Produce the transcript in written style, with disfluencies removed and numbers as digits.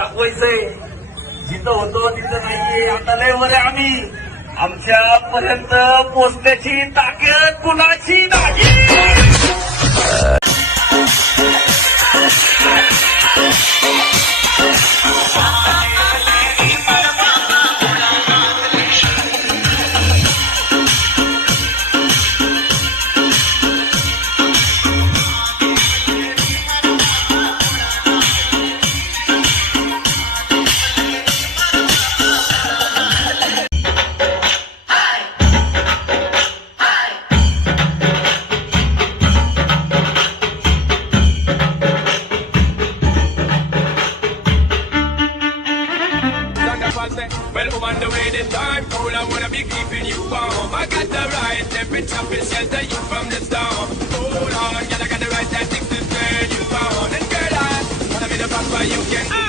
दाखवायचंय. जिथं होतो तिथं नाहीये. आता लय वर आहे आम्ही. आमच्यापर्यंत पोचण्याची ताकद कुणाची नाही. Well, I'm on the way this time, cold, I wanna be keeping you warm. I got the right temperature to shelter you from the storm. Hold on, girl, I got the right tactics to turn you on. And girl, I wanna be the papa you can